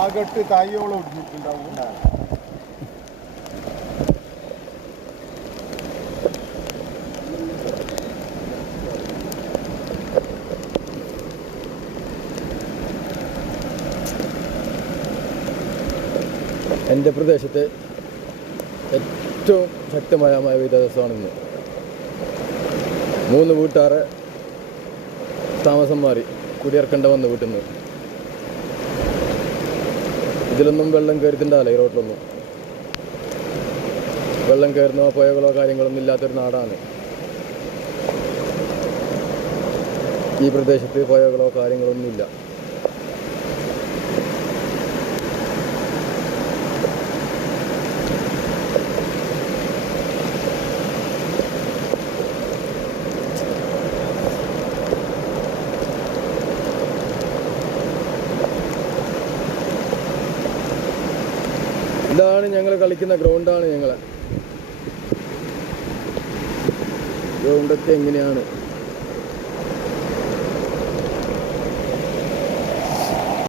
ആകട്ട് തായോളം ഒടിഞ്ഞിട്ടുണ്ടാവും. എൻ്റെ പ്രദേശത്തെ ഏറ്റവും ശക്തമായ മഴ പെയ്ത ദിവസമാണ് ഇന്ന്. 3 വീട്ടുകാരെ താമസം മാറി കുടിയിറക്കേണ്ട വന്നു വീട്ടിൽ നിന്ന്. ഇതിലൊന്നും വെള്ളം കയറിയിട്ടുണ്ടാവില്ല. ഈ റോഡിലൊന്നും വെള്ളം കയറുന്നോ പുഴകളോ കാര്യങ്ങളൊന്നും ഇല്ലാത്തൊരു നാടാണ് ഈ പ്രദേശത്ത്. പുഴകളോ കാര്യങ്ങളൊന്നുമില്ല. ഇതാണ് ഞങ്ങൾ കളിക്കുന്ന ഗ്രൗണ്ടാണ്. ഞങ്ങളെ ഗ്രൗണ്ടൊക്കെ എങ്ങനെയാണ്